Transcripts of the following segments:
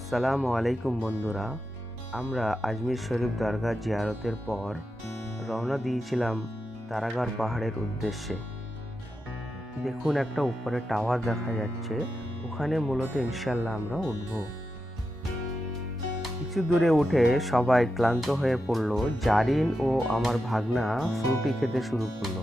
আসসালামু আলাইকুম বন্ধুরা, আমরা আজমির শরীফ দরগা জিয়ারতের পর রওনা দিয়েছিলাম তারাগার পাহাড়ের উদ্দেশ্যে। দেখুন একটা উপরে টাওয়ার দেখা যাচ্ছে, ওখানে মূলত ইনশাল্লাহ আমরা উঠব। কিছু দূরে উঠে সবাই ক্লান্ত হয়ে পড়ল, জারিন ও আমার ভাগনা ফ্রুটি খেতে শুরু করল।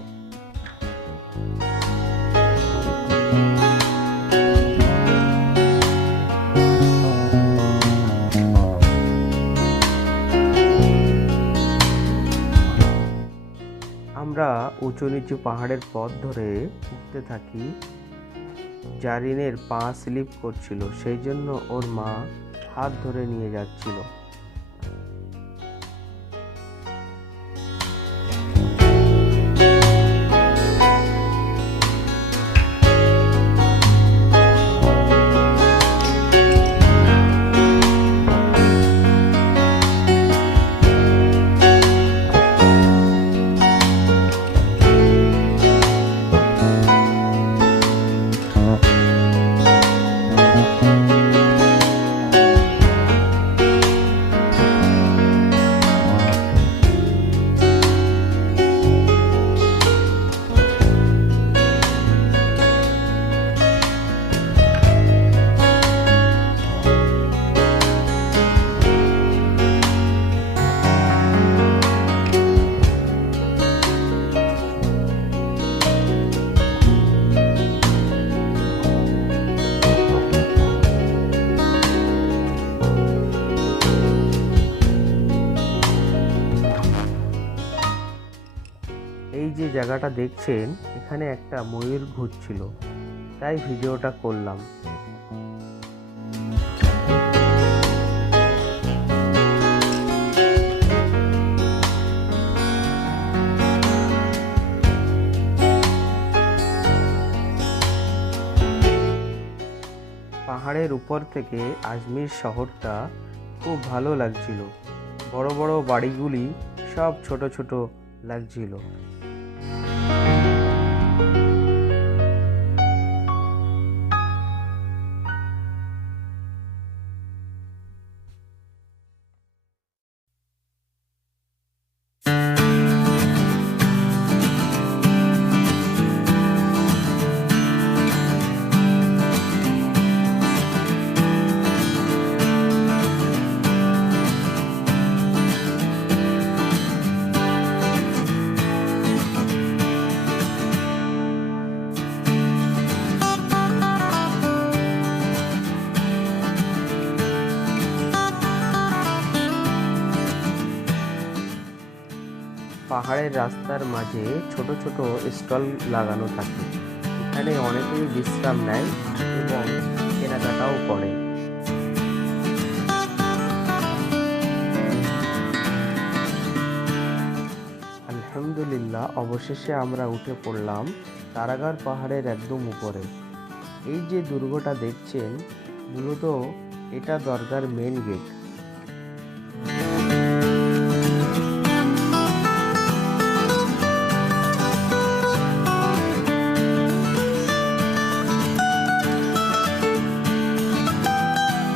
আমরা উঁচু নিচু পাহাড়ের পথ ধরে উঠতে থাকি। জারিনের পা স্লিপ করছিল, সেই জন্য ওর মা হাত ধরে নিয়ে যাচ্ছিল। এই যে জায়গাটা দেখছেন, এখানে একটা ময়ূর ঘুরছিল। তাই ভিডিওটা করলাম। পাহাড়ের উপর থেকে আজমির শহরটা খুব ভালো লাগছিল। বড় বড় বাড়িগুলি সব ছোট ছোট লাগছিল পাহাড়ের রাস্তার মাঝে ছোট ছোট স্টল লাগানো থাকে। এখানে অনেকেই বিশ্রাম নেয় এবং কেনাকাটাও করে। আলহামদুলিল্লাহ, অবশেষে আমরা উঠে পড়লাম তারাগার পাহাড়ের একদম উপরে। এই যে দুর্গটা দেখছেন, মূলত এটা দরগার মেন গেট